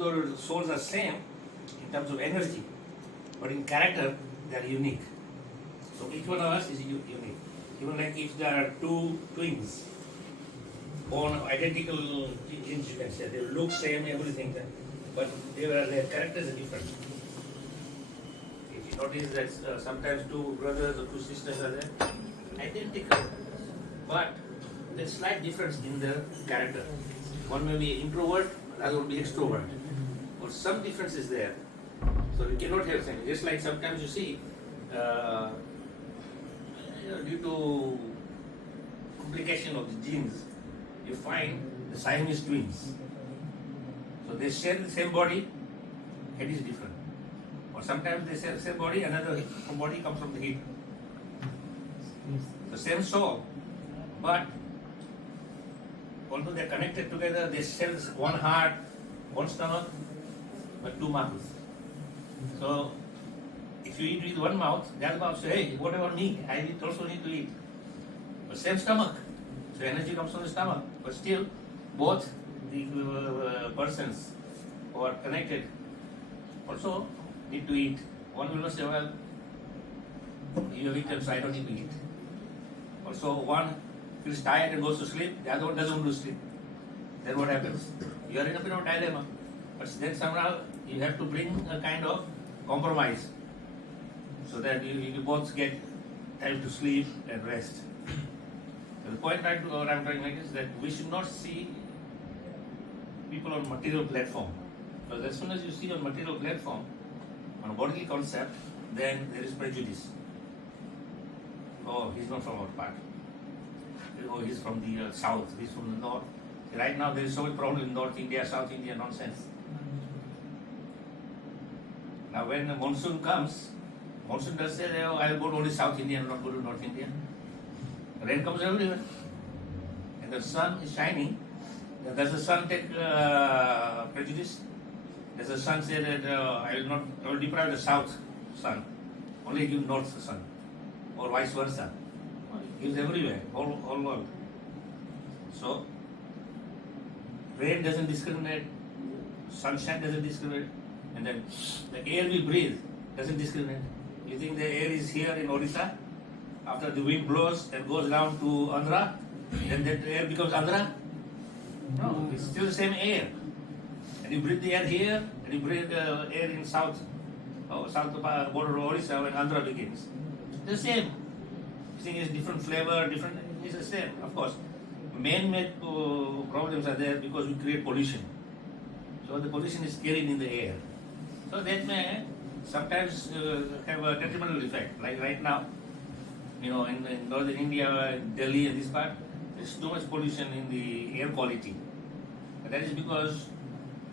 though the souls are same in terms of energy, but in character they are unique. So each one of us is unique. Even like if there are two twins, born identical genes, you can say they look same, everything, but their characters are different. If you notice that sometimes two brothers or two sisters are there, identical, but there's slight difference in their character. One may be introvert, the other will be extrovert, or some difference is there. So you cannot have same. Just like sometimes you see, due to complication of the genes, you find the Siamese twins. So they share the same body, head is different. Or sometimes they share the same body, another body comes from the hip. The same soul, but although they're connected together, they share one heart, one stomach, but two mouths. So if you eat with one mouth, the other mouth say, hey, what about me? I also need to eat. But same stomach, so energy comes from the stomach. But still, both the persons who are connected also need to eat. One will not say, well, you have eaten, so I don't need to eat. Also, one feels tired and goes to sleep, the other one doesn't want to sleep. Then what happens? You are in a bit of a dilemma. But then somehow you have to bring a kind of compromise so that you both get time to sleep and rest. The point I'm trying to make is that we should not see people on material platform. Because as soon as you see on material platform, on a bodily concept, then there is prejudice. Oh, he's not from our part. Oh, he's from the south, he's from the north. Right now there is so much problem in North India, South India, nonsense. Now when the monsoon comes, monsoon does say, oh, I'll go to only South India and not go to North India. Rain comes everywhere. And the sun is shining. Does the sun take prejudice? Does the sun say that I will deprive the south sun, only give north sun, or vice versa? It gives everywhere, all world. So, rain doesn't discriminate, sunshine doesn't discriminate, and then the air we breathe doesn't discriminate. You think the air is here in Odisha? After the wind blows and goes down to Andhra, then that air becomes Andhra? No, it's still the same air. And you breathe the air here, and you breathe the air in south border of Odisha when Andhra begins. It's the same. You think it's different flavor, different, it's the same. Of course, man-made problems are there because we create pollution. So the pollution is carried in the air. So that may sometimes have a detrimental effect. Like right now, in northern India, Delhi and this part, there's too much pollution in the air quality. And that is because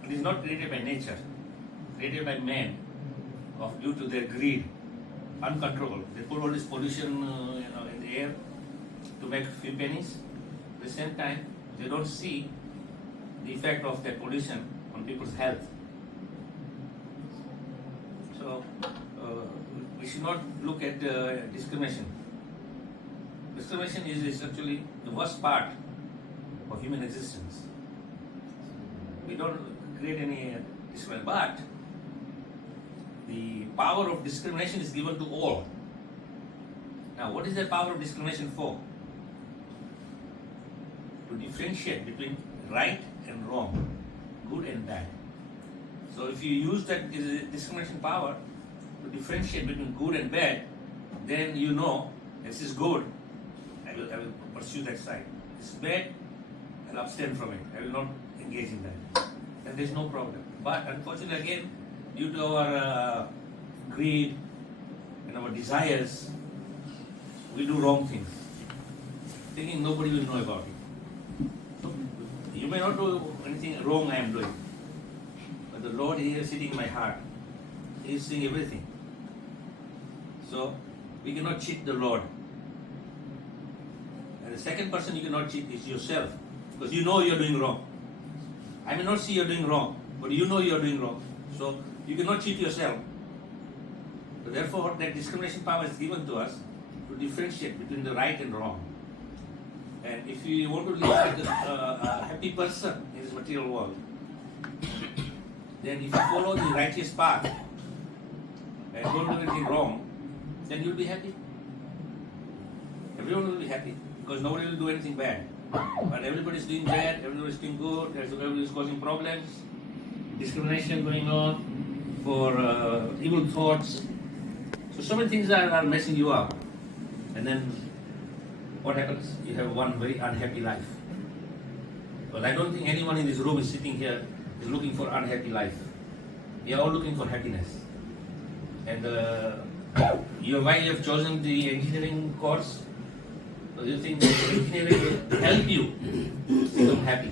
it is not created by nature, created by man, due to their greed, uncontrollable. They put all this pollution in the air to make a few pennies. At the same time, they don't see the effect of that pollution on people's health. So we should not look at discrimination. Discrimination is actually the worst part of human existence. We don't create any discrimination, but the power of discrimination is given to all. Now, what is the power of discrimination for? To differentiate between right and wrong, good and bad. So if you use that discrimination power to differentiate between good and bad, then you know this is good, I will pursue that side. This is bad, I'll abstain from it. I will not engage in that. And there's no problem. But unfortunately, again, due to our greed and our desires, we do wrong things, thinking nobody will know about it. So you may not do anything wrong I am doing, but the Lord is here sitting in my heart. He is seeing everything. So we cannot cheat the Lord. And the second person you cannot cheat is yourself, because you know you are doing wrong. I may not see you are doing wrong, but you know you are doing wrong. So you cannot cheat yourself. So therefore, that discrimination power is given to us to differentiate between the right and wrong. And if you want to live like a happy person in this material world, then if you follow the righteous path and don't do anything wrong, then you'll be happy. Everyone will be happy because nobody will do anything bad. But everybody's doing bad, everybody's doing good, everybody's causing problems, discrimination going on for evil thoughts. So many things are messing you up. And then what happens? You have one very unhappy life. But I don't think anyone in this room is sitting here is looking for unhappy life. We are all looking for happiness. And why you have chosen the engineering course? So you think that engineering will help you become happy.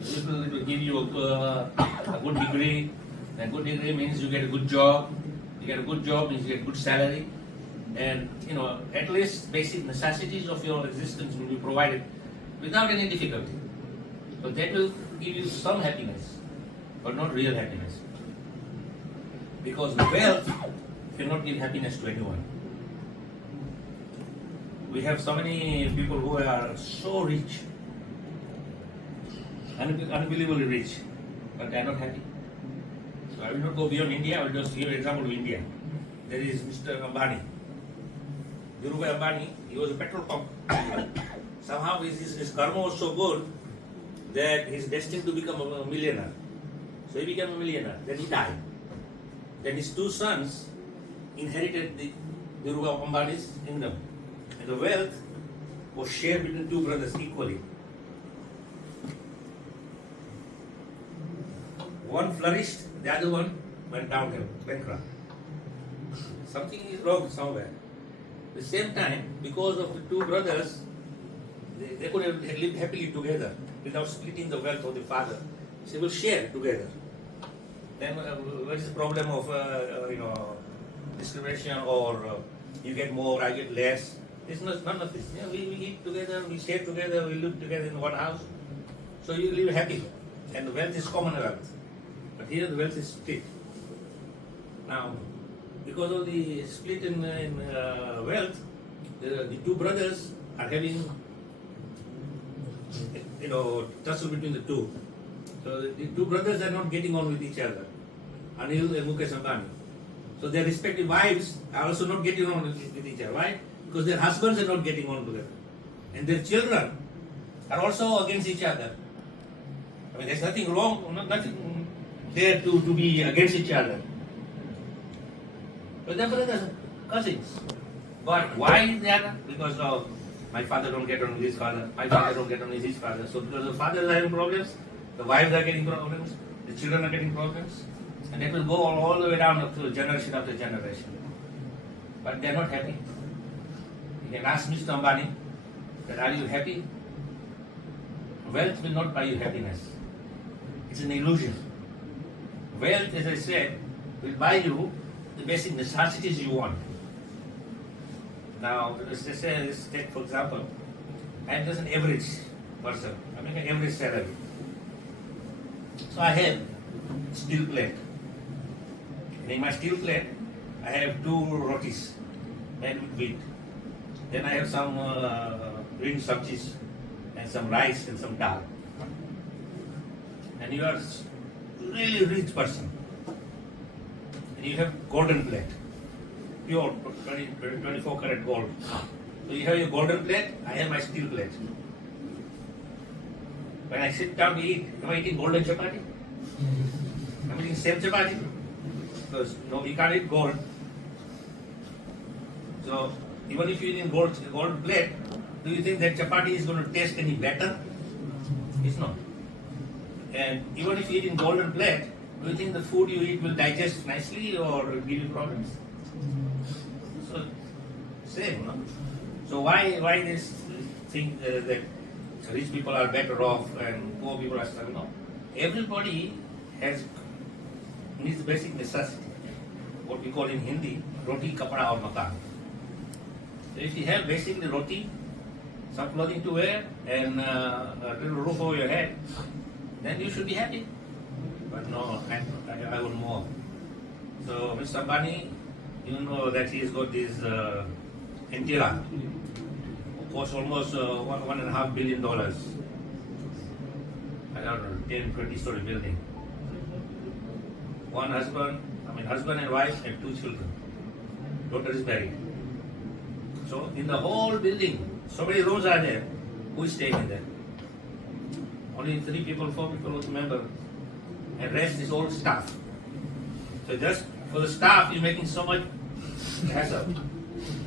It will give you a good degree. And good degree means you get a good job. You get a good job means you get good salary. And at least basic necessities of your existence will be provided without any difficulty. So that will give you some happiness, but not real happiness. Because wealth cannot give happiness to anyone. We have so many people who are so rich, unbelievably rich, but they are not happy. So I will not go beyond India, I will just give an example of India. There is Mr. Ambani. Dhirubhai Ambani, he was a petrol pump. Somehow his karma was so good that he is destined to become a millionaire. So he became a millionaire. Then he died. Then his two sons inherited the Dhirubhai Ambani's kingdom. And the wealth was shared between two brothers equally. One flourished, the other one went downhill, bankrupt. Something is wrong somewhere. At the same time, because of the two brothers, they could have lived happily together without splitting the wealth of the father. So they will share together. Then what is the problem of discrimination or you get more, I get less? It's none of this. We eat together, we share together, we live together in one house. So you live happy. And the wealth is commonwealth. But here the wealth is split. Now, because of the split in wealth, the two brothers are having tussle between the two. So the two brothers are not getting on with each other, Anil and Mukesh Ambani. So their respective wives are also not getting on with each other. Why? Because their husbands are not getting on together. And their children are also against each other. I mean, there's nothing wrong, nothing there to be against each other. So they're brothers, cousins. But why is that? Because of my father don't get on with his father, my father don't get on with his father. So because the fathers are having problems, the wives are getting problems, the children are getting problems, and it will go all the way down to generation after generation. But they're not happy. You can ask Mr. Ambani that are you happy? Wealth will not buy you happiness. It's an illusion. Wealth, as I said, will buy you the basic necessities you want. Now, let's take for example, I am just an average person. I make an average salary. So I have steel plate. And in my steel plate, I have 2 rotis made with wheat. Then I have some green sabjis and some rice and some dal. And you are really rich person. And you have golden plate. Pure 24 karat gold. So you have your golden plate, I have my steel plate. When I sit down to eat, am I eating golden chapati? I'm eating same chapati. Because you can't eat gold. So even if you eat in gold plate, do you think that chapati is going to taste any better? It's not. And even if you eat in golden plate, do you think the food you eat will digest nicely or give you problems? So same, no? So why this thing that rich people are better off and poor people are struggling? No. Everybody needs basic necessity. What we call in Hindi, roti, kapda or makan. So if you have basically roti, some clothing to wear and a little roof over your head, then you should be happy. But no, I want more. So Mr. Ambani, you know that he's got this Intira, costs almost $1.5 billion. I don't know, 10, 20 story building. husband and wife and 2 children. Daughter is married. So in the whole building, so many rooms are there. Who is staying in there? Only 3 people, 4 people was member, and rest is all staff. So just for the staff, you're making so much hassle.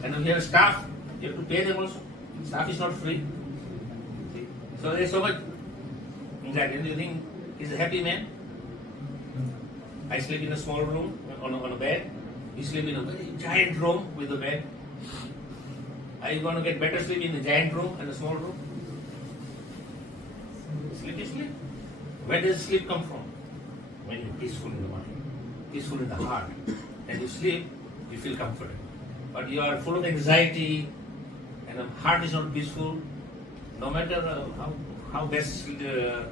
And if you have staff, you have to pay them also. Staff is not free. See? So there's so much anxiety. Do you think he's a happy man? I sleep in a small room on a bed. You sleep in a very giant room with a bed. Are you going to get better sleep in a giant room and a small room? Sleep is sleep. Where does sleep come from? When you're peaceful in the mind, peaceful in the heart. And you sleep, you feel comforted. But you are full of anxiety and the heart is not peaceful. No matter how best, the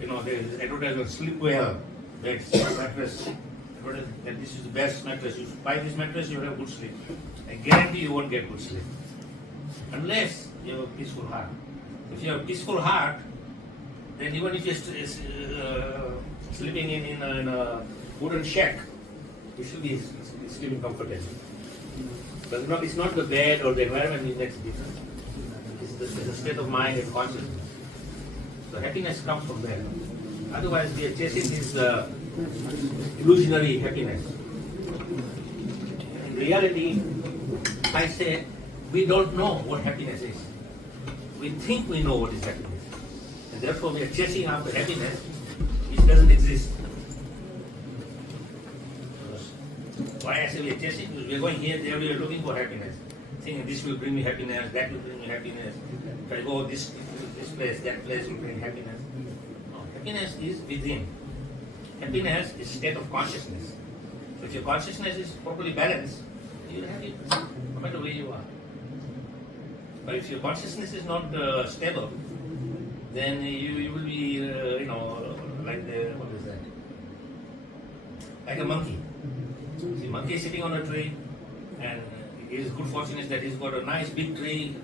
advertisement, sleep well, that's mattress. That this is the best mattress. You buy this mattress, you will have good sleep. I guarantee you won't get good sleep. Unless you have a peaceful heart. If you have a peaceful heart, then even if you're sleeping in a wooden shack, you should be sleeping comfortably. But it's not the bed or the environment that makes a difference. It's the state of mind and consciousness. So happiness comes from there. Otherwise, we are chasing this illusionary happiness. In reality, I say, we don't know what happiness is. We think we know what is happiness. And therefore we are chasing after happiness which doesn't exist. Why I say we are chasing? Because we are going here, there, we are looking for happiness. Thinking this will bring me happiness, that will bring me happiness. If I go this place, that place will bring happiness. No, happiness is within. Happiness is state of consciousness. So if your consciousness is properly balanced, you will have happy no matter where you are. But if your consciousness is not stable, then you will be, like a monkey. See, monkey is sitting on a tree, and his good fortune is that he's got a nice big tree,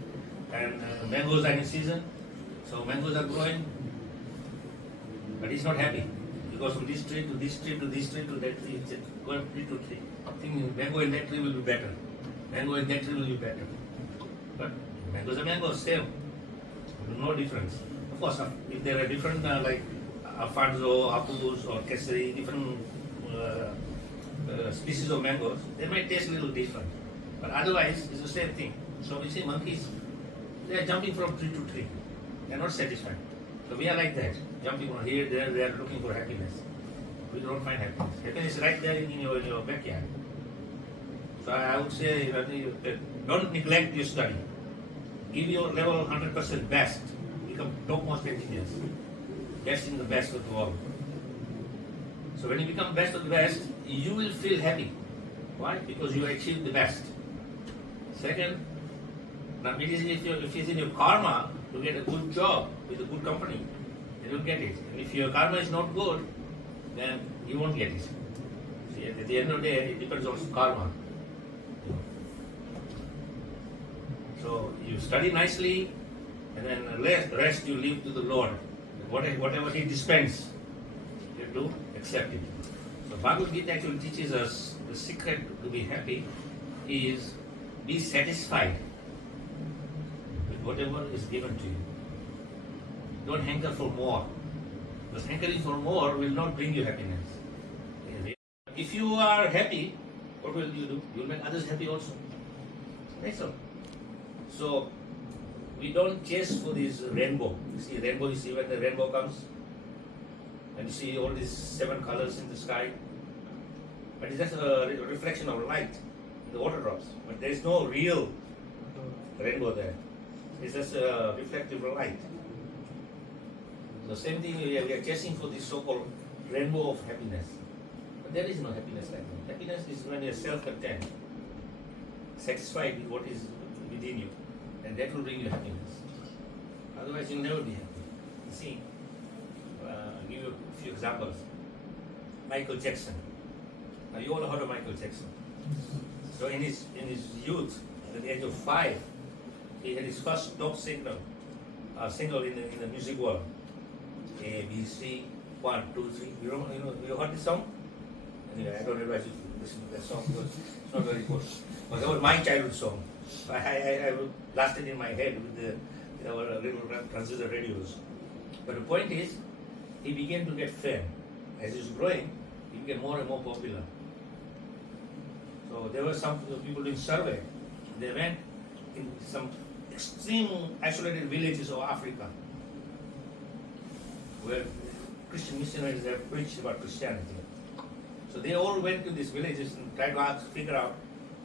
and mangoes are in season, so mangoes are growing, but he's not happy. He goes from this tree to this tree to this tree to that tree, it's going tree to tree. Thinking mango in that tree will be better, mango in that tree will be better. But mangoes are mangoes, same, no difference. Of course, if there are different like Alfonso, Apus or Kesari, different species of mangoes, they might taste a little different. But otherwise, it's the same thing. So we see monkeys, they are jumping from tree to tree. They are not satisfied. So we are like that, jumping from here, there, they are looking for happiness. We don't find happiness. Happiness is right there in your backyard. So I would say, don't neglect your study. Give your level 100% best. Become topmost engineers. Best in the best of the world. So when you become best of the best, you will feel happy. Why? Because you achieved the best. Second, now it is if it's in your karma to get a good job with a good company, you will get it. And if your karma is not good, then you won't get it. See, at the end of the day, it depends on karma. So you study nicely, and then rest you leave to the Lord. Whatever He dispenses, you have to accept it. So Bhagavad Gita actually teaches us the secret to be happy is be satisfied with whatever is given to you. Don't hanker for more. Because hankering for more will not bring you happiness. If you are happy, what will you do? You will make others happy also. That's all. So we don't chase for this rainbow. You see rainbow, you see when the rainbow comes, and you see all these 7 colors in the sky. But it's just a reflection of light in the water drops. But there is no real rainbow there. It's just a reflective light. The same thing, we are chasing for this so-called rainbow of happiness. But there is no happiness like that. Happiness is when you are self-content, satisfied with what is within you. And that will bring you happiness. Otherwise, you'll never be happy. You see, I'll give you a few examples. Michael Jackson. Now, you all heard of Michael Jackson. So, in his youth, at the age of 5, he had his first top single in the music world. A, B, C, 1, 2, 3. You heard this song? And Anyway, I don't advise you to listen to that song because it's not very good. But that was my childhood song. I lasted in my head with our little transistor radios. But the point is, he began to get fame. As he was growing, he became more and more popular. So there were some people doing survey. They went in some extreme isolated villages of Africa where Christian missionaries have preached about Christianity. So they all went to these villages and tried to figure out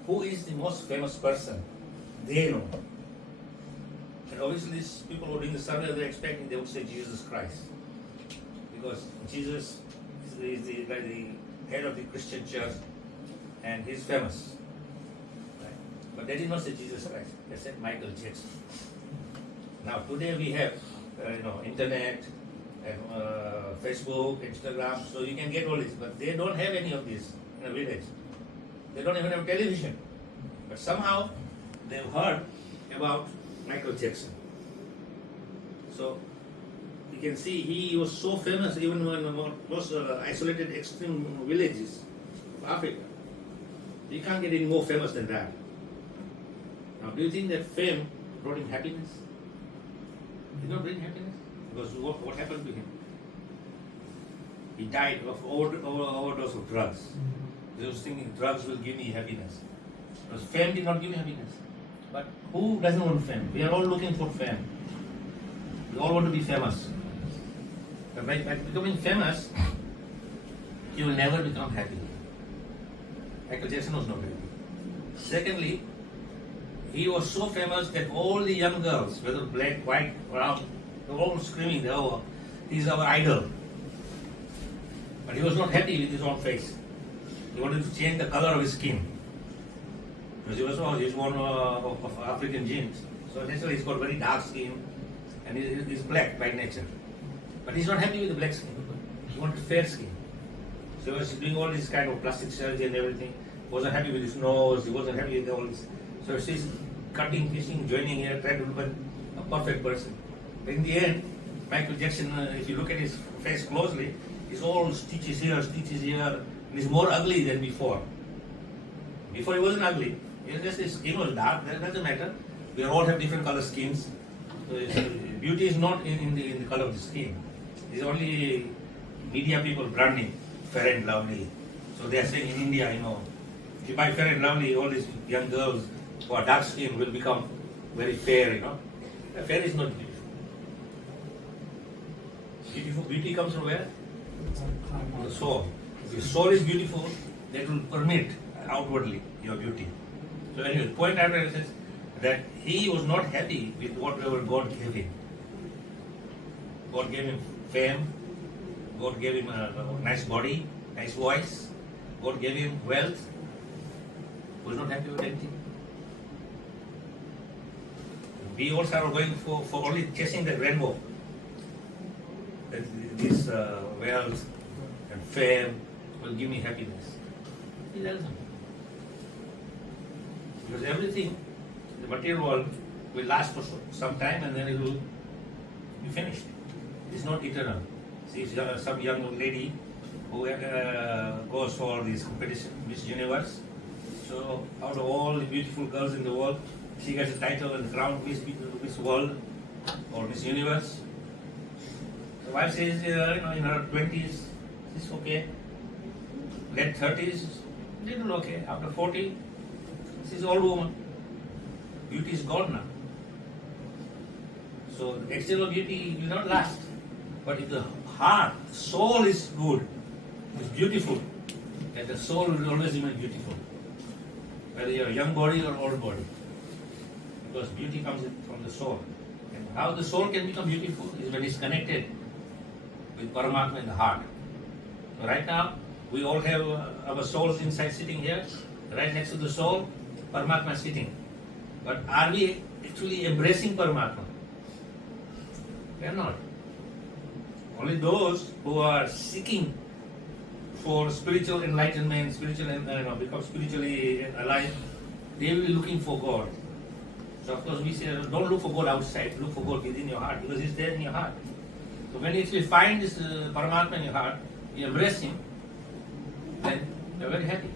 who is the most famous person they know. And obviously these people who are doing the survey, they're expecting they would say Jesus Christ. Because Jesus is the head of the Christian church and he's famous. Right? But they did not say Jesus Christ, they said Michael Jackson. Now today we have internet, Facebook, Instagram, so you can get all this, but they don't have any of this in a village. They don't even have television. But somehow they've heard about Michael Jackson. So you can see he was so famous even in the most isolated extreme villages of Africa. You can't get any more famous than that. Now do you think that fame brought him happiness? Did not bring happiness? Because what happened to him? He died of overdose of drugs. He was thinking drugs will give me happiness. Because fame did not give me happiness. But who doesn't want fame? We are all looking for fame. We all want to be famous. But by becoming famous, you will never become happy. Michael Jackson was not happy. Secondly, he was so famous that all the young girls, whether black, white, brown, they were all screaming, "Oh, he's our idol." But he was not happy with his own face. He wanted to change the color of his skin. Because he was born of African genes. So naturally he's got very dark skin and he's black by nature. But he's not happy with the black skin. He wanted fair skin. So he was doing all this kind of plastic surgery and everything. He wasn't happy with his nose, he wasn't happy with all this. So he's cutting, fishing, joining here, trying to become a perfect person. But in the end, Michael Jackson, if you look at his face closely, he's all stitches here, and he's more ugly than before. Before he wasn't ugly. It's just his skin was dark, that doesn't matter. We all have different color skins. So beauty is not in the color of the skin. It's only media people branding Fair and Lovely. So they are saying in India, if you buy Fair and Lovely, all these young girls who are dark skin will become very fair, Fair is not beautiful. Beauty comes from where? The soul. If your soul is beautiful, that will permit outwardly your beauty. So anyway, the point after is that he was not happy with whatever God gave him. God gave him fame, God gave him a nice body, nice voice, God gave him wealth. He was not happy with anything. We also are going for only chasing the rainbow. This wealth and fame will give me happiness. It doesn't. Because everything, the material world, will last for some time and then it will be finished. It's not eternal. See, if some young lady who goes for this competition, Miss Universe, so out of all the beautiful girls in the world, she gets the title and the crown Miss World or Miss Universe. The wife says, in her 20s, she's okay. Late 30s, little okay. After 40, she's an old woman. Beauty is gone now. So the external beauty will not last. But if the heart, soul is good, is beautiful, then the soul will always remain beautiful. Whether you have a young body or old body. Because beauty comes from the soul. And how the soul can become beautiful is when it's connected with Paramatma in the heart. So right now, we all have our souls inside sitting here. Right next to the soul, Paramatma is sitting. But are we actually embracing Paramatma? We are not. Only those who are seeking for spiritual enlightenment, become spiritually alive, they will be looking for God. So of course we say, don't look for God outside, look for God within your heart, because He's there in your heart. So when you actually find this Paramatma in your heart, you embrace Him, then you're very happy.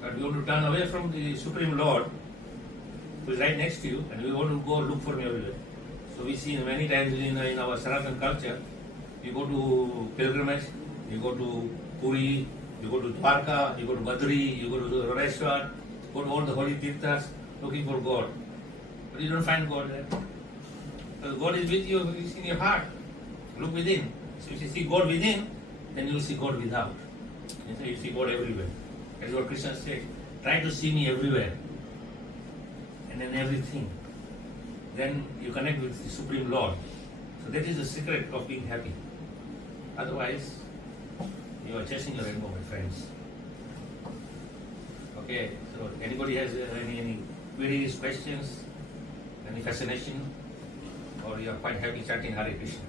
But you want to turn away from the Supreme Lord, who is right next to you, and you want to go look for him everywhere. So we see many times in our Sanatan culture, you go to pilgrimage, you go to Puri, you go to Dwarka, you go to Badri, you go to Rameshwar, go to all the holy tirthas looking for God. But you don't find God there. So God is with you, He's in your heart. Look within. So if you see God within, then you will see God without. And so you see God everywhere. That's what Krishna said. Try to see me everywhere. And then everything. Then you connect with the Supreme Lord. So that is the secret of being happy. Otherwise, you are chasing your rainbow, my friends. Okay, so anybody has any queries, questions, any fascination, or you are quite happy chanting Hare Krishna?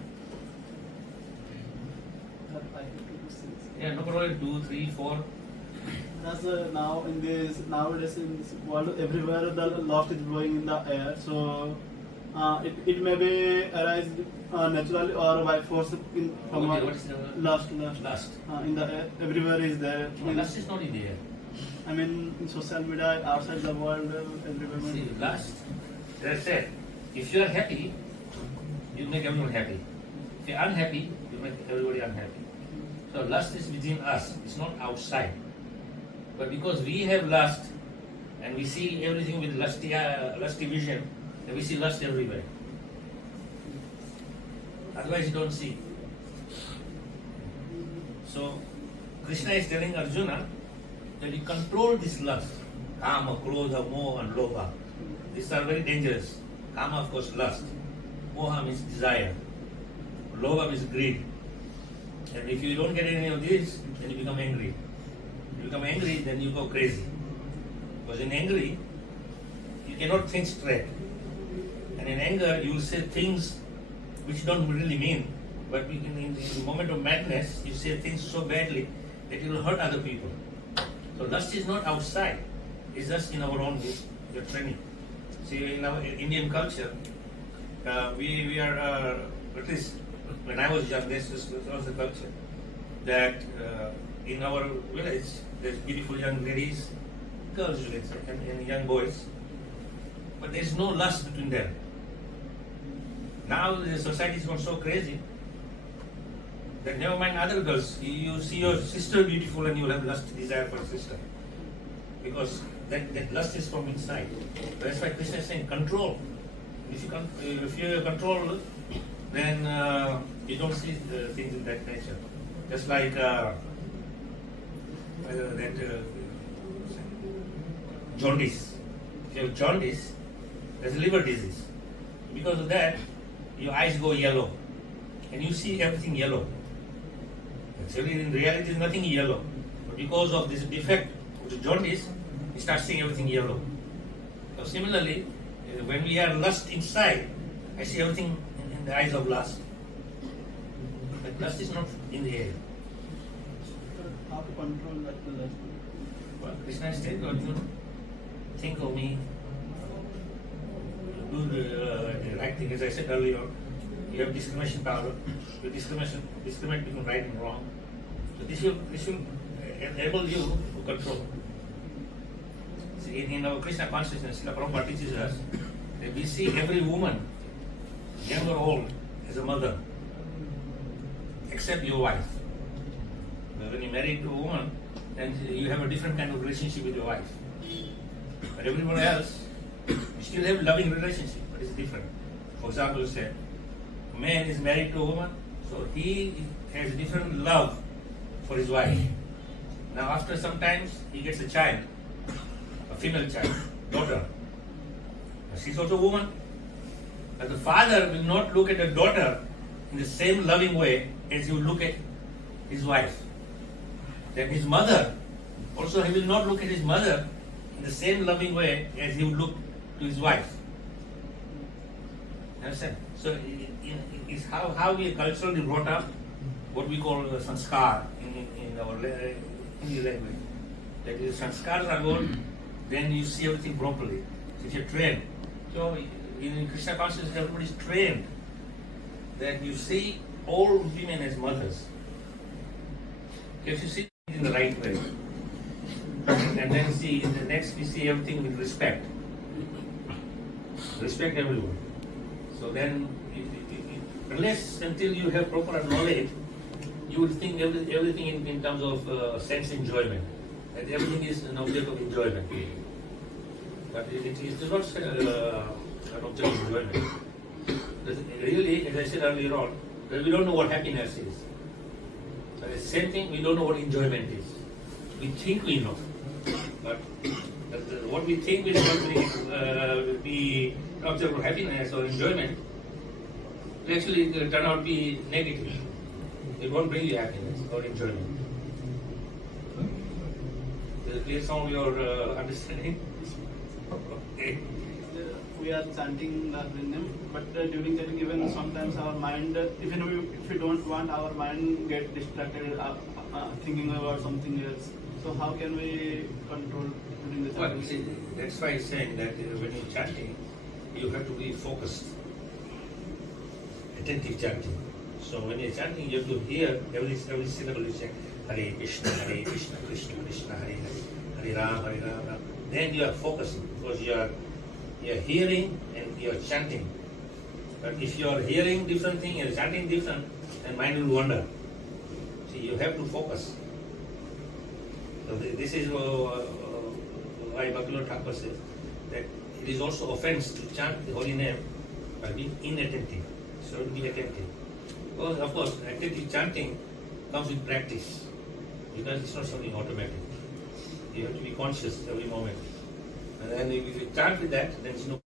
Yeah, no problem. 2, 3, 4. As now in this nowadays in this world, everywhere the lost is blowing in the air. So it may be arise naturally or by force in from lust in the air. Everywhere is there. No, lust is not in the air. I mean, in social media, outside the world, everywhere. See, lust, as I said, if you are happy, you make everyone happy. If you are unhappy, you make everybody unhappy. So lust is within us, it's not outside. But because we have lust, and we see everything with lusty vision, then we see lust everywhere. Otherwise you don't see. So Krishna is telling Arjuna that you control this lust. Kama, Krodha, Moha and Lobha. These are very dangerous. Kama, of course, lust. Moha means desire. Lobha means greed. And if you don't get any of these, then you become angry. You become angry, then you go crazy. Because in angry, you cannot think straight. And in anger, you will say things which you don't really mean. But in the moment of madness, you say things so badly that you will hurt other people. So lust is not outside. It's just in our own training. See, in our Indian culture, we are, at least when I was young, this was the culture, that in our village, there's beautiful young ladies, girls, and young boys, but there's no lust between them. Now the society is gone so crazy that never mind other girls, you see your sister beautiful and you will have lust, desire for sister. Because that lust is from inside. That's why Krishna is saying control. If you control, then you don't see things in that nature. Just like jaundice. If you have jaundice, there's a liver disease. Because of that, your eyes go yellow, and you see everything yellow. Actually, in reality, there's nothing yellow. But because of this defect, which is jaundice, you start seeing everything yellow. So similarly, when we are lust inside, I see everything in the eyes of lust. But lust is not in the air. How to control that lust? Well, Krishna is saying, Arjuna, think of me. Do the right thing. As I said earlier, you have discrimination power. You discriminate between right and wrong. So this will enable you to control. See, in our Krishna consciousness, Srila Prabhupada teaches us that we see every woman, young or old, as a mother, except your wife. When you marry to a woman, then you have a different kind of relationship with your wife. But everyone else, you still have a loving relationship, but it's different. For example, say, a man is married to a woman, so he has a different love for his wife. Now after some time, he gets a child, a female child, daughter. She's also a woman. But the father will not look at the daughter in the same loving way as he will look at his wife. Then his mother, also he will not look at his mother in the same loving way as he would look to his wife. Understand? So it's how we are culturally brought up, what we call sanskar in our Hindi language. That if sanskars are good, then you see everything properly. So if you're trained. So in Krishna consciousness, everybody is trained that you see all women as mothers. If you see in the right way. And then see, in the next we see everything with respect. Respect everyone. So then, unless until you have proper knowledge, you will think everything in terms of sense enjoyment. That everything is an object of enjoyment. But it is not an object of enjoyment. Really, as I said earlier on, we don't know what happiness is. But the same thing, we don't know what enjoyment is. We think we know, but what we think is going to be object of happiness or enjoyment will actually turn out to be negative. It won't bring you happiness or enjoyment. Is it clear some of your understanding? Okay. We are chanting the name, but during chanting, even sometimes our mind, even if we don't want, our mind get distracted, thinking about something else. So how can we control during the Well, chanting? see, that's why I'm saying that when you're chanting, you have to be focused, attentive chanting. So when you're chanting, you have to hear every syllable you say, Hare Krishna, Krishna Krishna, Hare Hare, Hare Ram. Then you are focusing because you're hearing and you're chanting. But if you're hearing different thing and chanting different, then mind will wander. See, you have to focus. So this is why Bhaktivinoda Thakur says that it is also offense to chant the holy name by being inattentive. So be attentive. Well, of course, attentive chanting comes with practice because it's not something automatic. You have to be conscious every moment. And then if you chant with that, then it's no